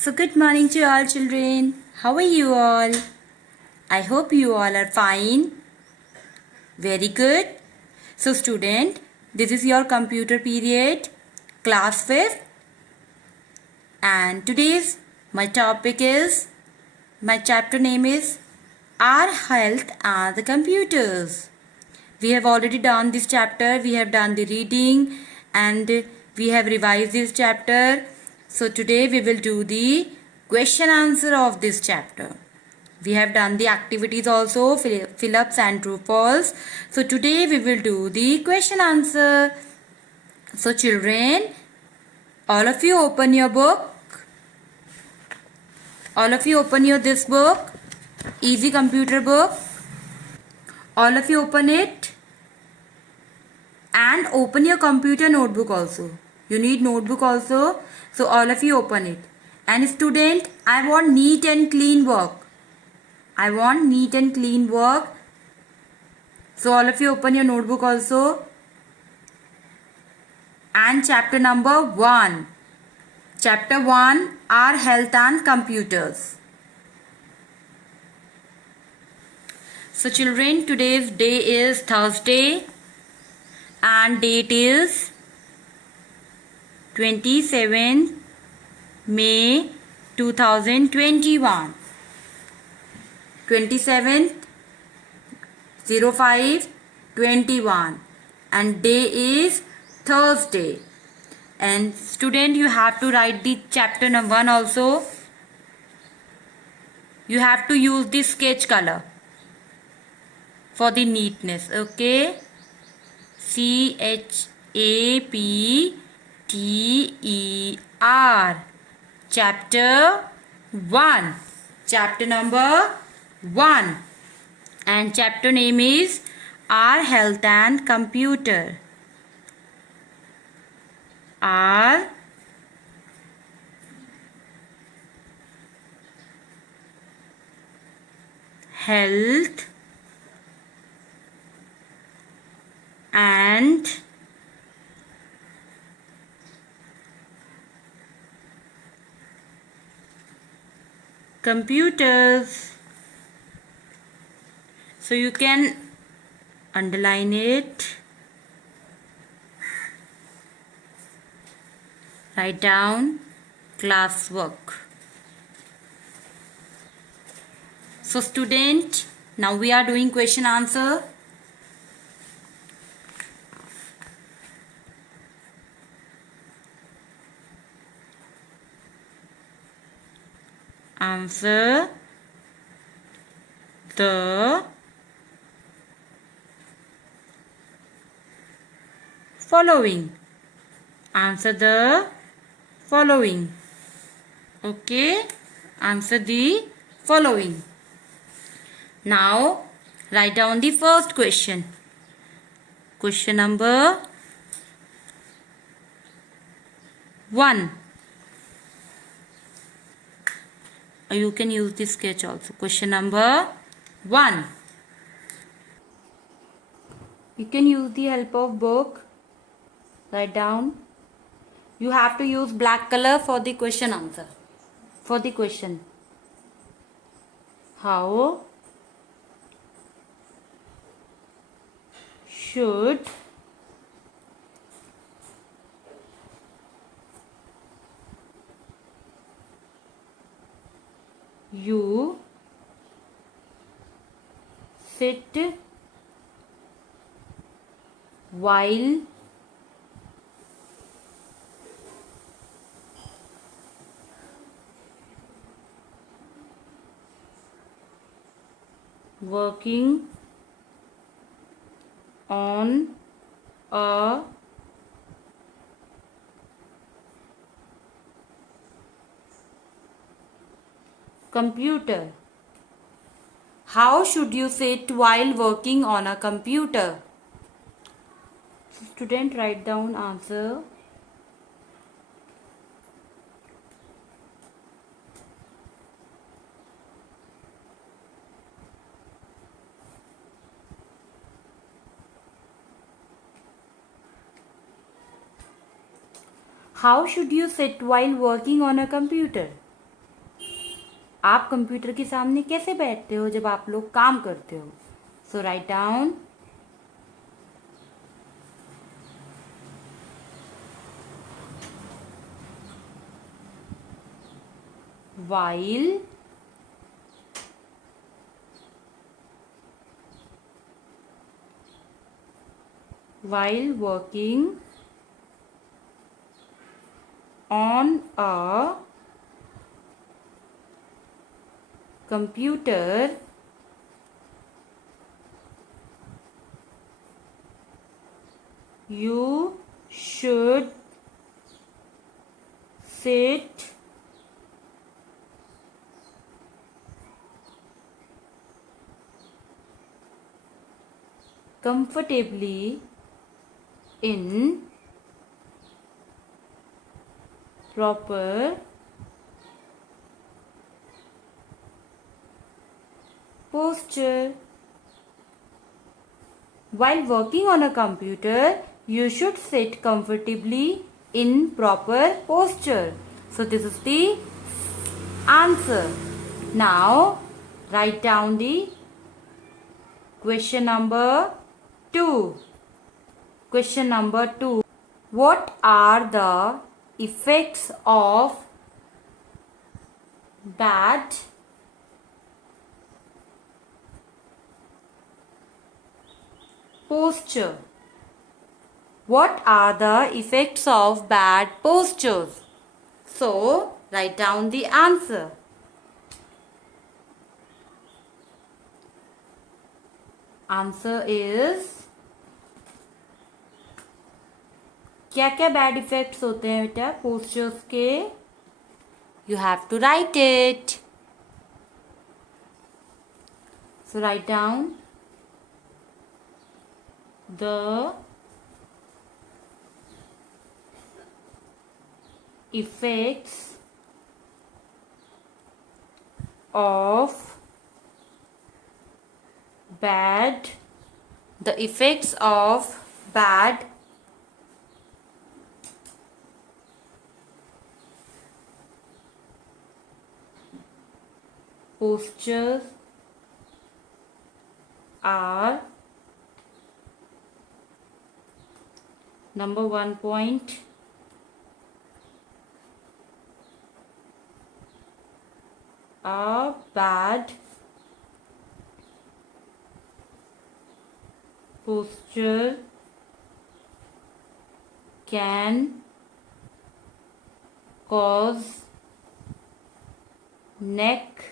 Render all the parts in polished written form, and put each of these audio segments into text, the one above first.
So, good morning to all children. How are you all? I hope you all are fine. Very good. So, student, this is your computer period, class 5th. And today's my topic is, my chapter name is Our Health and the Computers. We have already done this chapter. We have done the reading and we have revised this chapter. So today we will do the question answer of this chapter. We have done the activities also, fill-ups and true false. So today we will do the question answer. So children, all of you open your book. All of you open your this book, easy computer book. All of you open it. And open your computer notebook also. You need notebook also. So all of you open it. And student, I want neat and clean work. I want neat and clean work. So all of you open your notebook also. And chapter number 1. Chapter 1, Our Health and Computers. So children, today's day is Thursday. And date is 27th May 2021. 27th 05/21 and day is Thursday. And student, you have to write the chapter number 1 also. You have to use the sketch color for the neatness. Okay. CHAPTER. Chapter 1. Chapter number 1. And chapter name is Our Health and Computer. Our Health and Computers. So you can underline it, write down classwork. So student, now we are doing question answer. Answer the following. Answer the following. Okay. Answer the following. Now write down the first question. Question number 1. You can use this sketch also. Question number 1. You can use the help of book. Write down. You have to use black color for the question answer. For the question. How should you sit while working on a computer? How should you sit while working on a computer? Student, write down answer. How should you sit while working on a computer? आप computer के सामने कैसे बैठते हो जब आप लोग काम करते हो? So write down while working on a computer, you should sit comfortably in proper posture. While working on a computer, you should sit comfortably in proper posture. So this is the answer. Now write down the question number 2. Question number 2. What are the effects of bad posture? What are the effects of bad postures? So, write down the answer. Answer is, क्या क्या bad effects होते हैं बेटा postures के? You have to write it. So write down the effects of bad postures are number 1 point, a bad posture can cause neck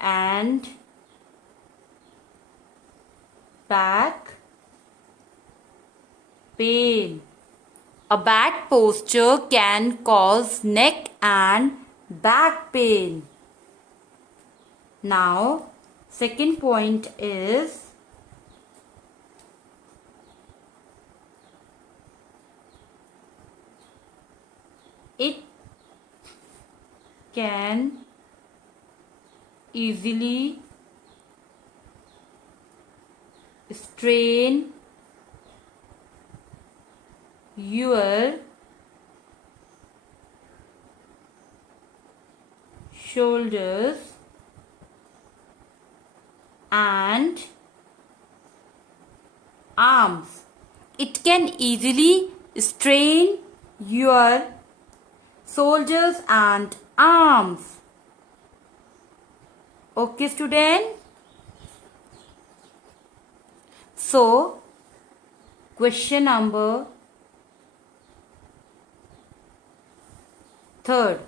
and back pain. A bad posture can cause neck and back pain. Now, second point is it can easily strain your shoulders and arms. It can easily strain your shoulders and arms. Okay, student? So, question number 3rd.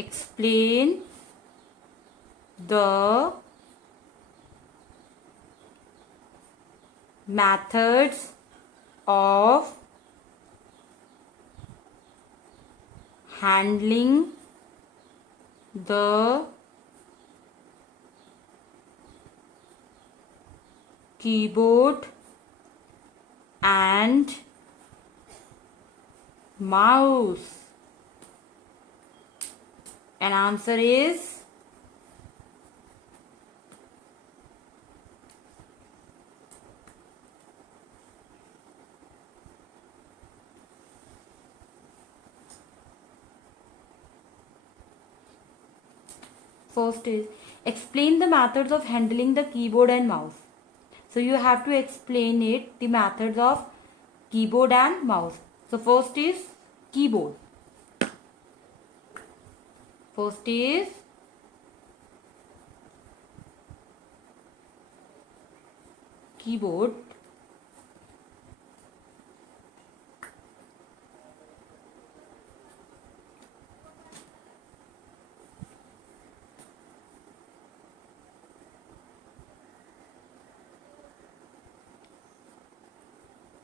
Explain the methods of handling the keyboard and mouse? And answer is first is explain the methods of handling the keyboard and mouse. So you have to explain it, the methods of keyboard and mouse. So first is keyboard. First is keyboard.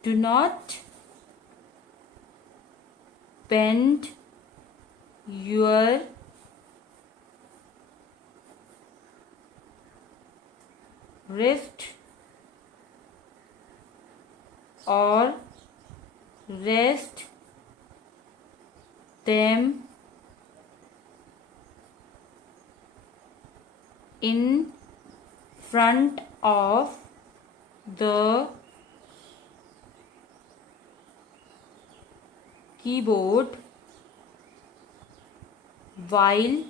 Do not bend your wrist or rest them in front of the keyboard while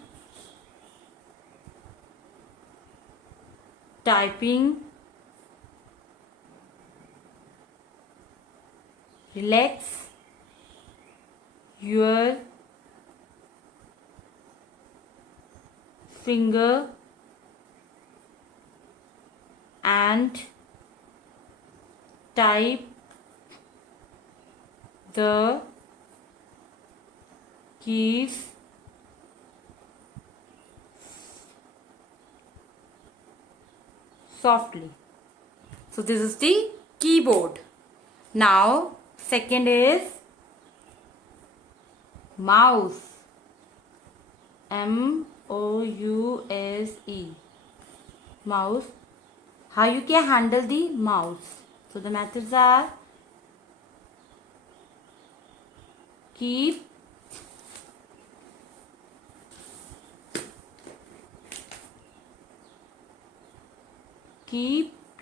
typing. Relax your finger and type the keys softly. So this is the keyboard. Now second is mouse. mouse. Mouse. How you can handle the mouse? So the methods are keep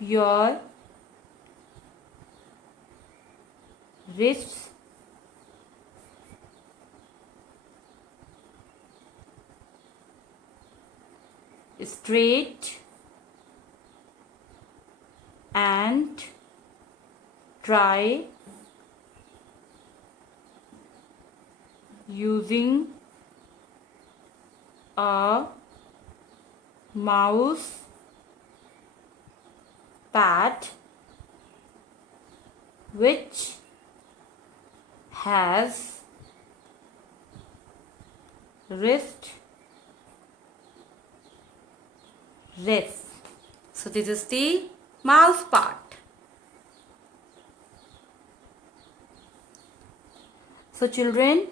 your wrists straight and try using a mouse pad which has wrist rest. So this is the mouse part. So children,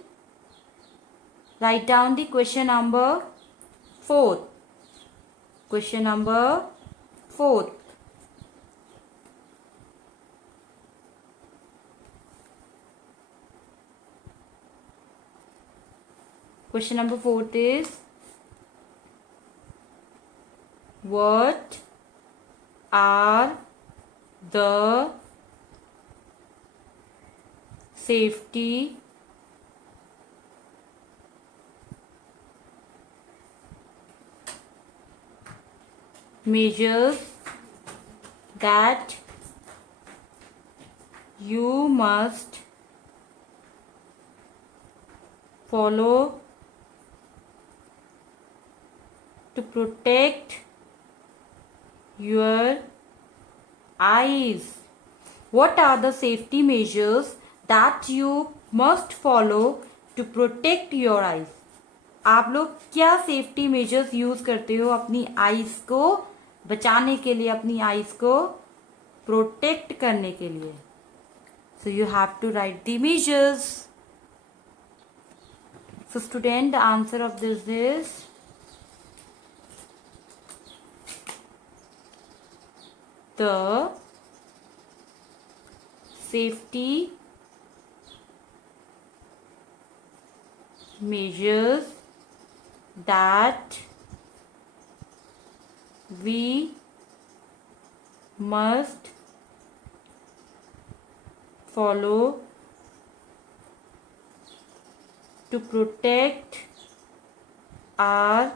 write down the question number 4. Question number 4. Question number 4 is, what are the safety measures that you must follow to protect your eyes? What are the safety measures that you must follow to protect your eyes? आप लोग क्या safety measures use करते हो अपनी eyes को बचाने के लिए, अपनी आईज को प्रोटेक्ट करने के लिए? So you have to write the measures. So student, the answer of this is, the safety measures that we must follow to protect our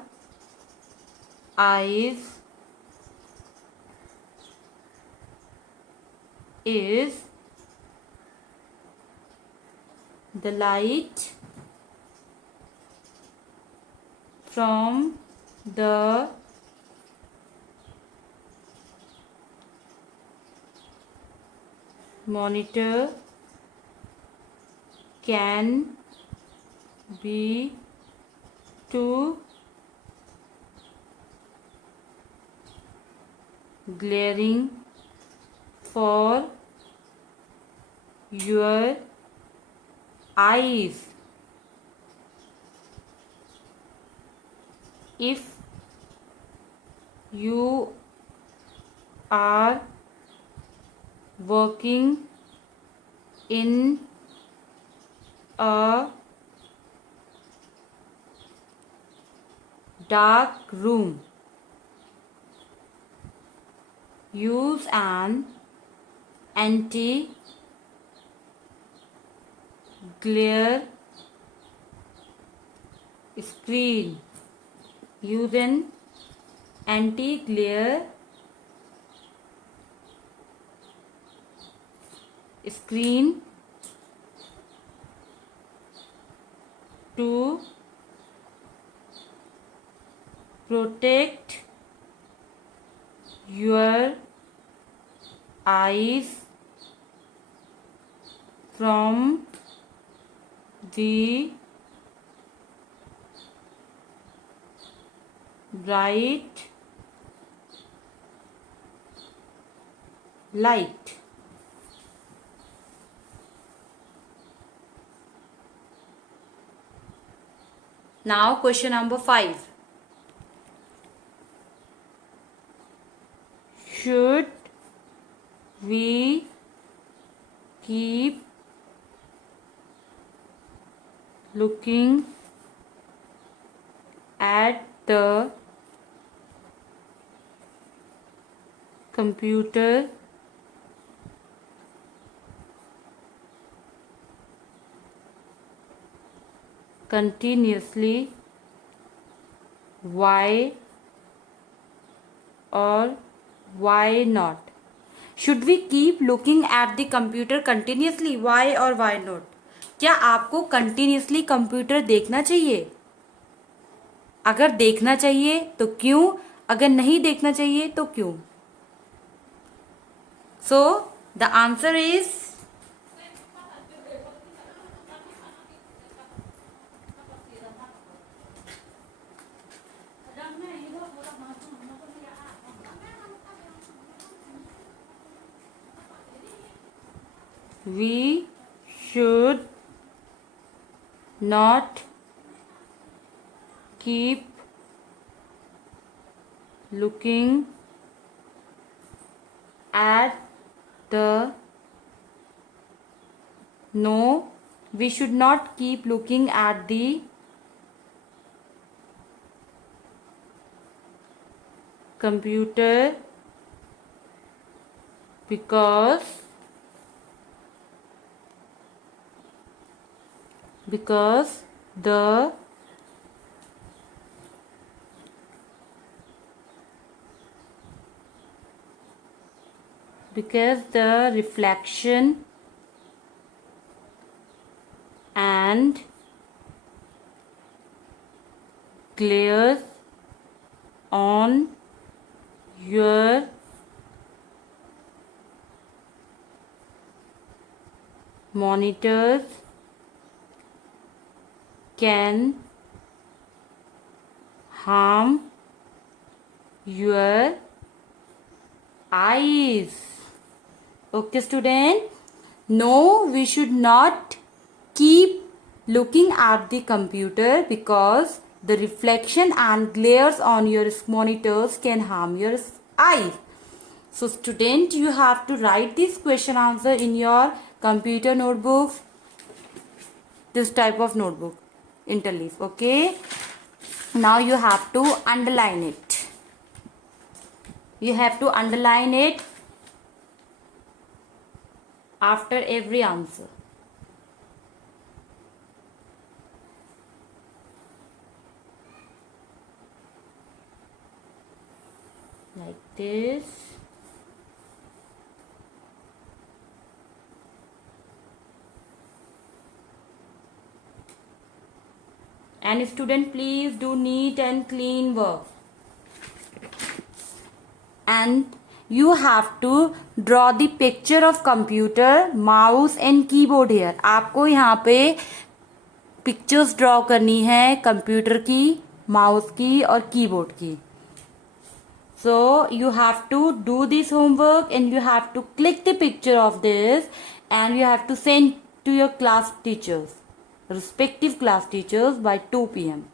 eyes is the light from the monitor can be too glaring for your eyes. If you are working in a dark room, use an anti-glare screen. Use an anti-glare screen to protect your eyes from the bright light. Now question number 5. Should we keep looking at the computer continuously? Why or why not? Should we keep looking at the computer continuously? Why or why not? क्या आपको continuously computer देखना चाहिए? अगर देखना चाहिए तो क्यों? अगर नहीं देखना चाहिए तो क्यों? So the answer is we should not keep looking at the no, we should not keep looking at the computer because the reflection and glares on your monitors can harm your eyes. Okay, student. No, we should not keep looking at the computer because the reflection and glares on your monitors can harm your eyes. So student, you have to write this question answer in your computer notebooks. This type of notebook, Interleaf. Okay. Now you have to underline it. You have to underline it after every answer. Like this. And student, please do neat and clean work. And you have to draw the picture of computer, mouse and keyboard here. आपको यहाँ पे pictures draw करनी है computer की, mouse की और keyboard की. So you have to do this homework and you have to click the picture of this and you have to send to your class teachers, respective class teachers by 2 p.m.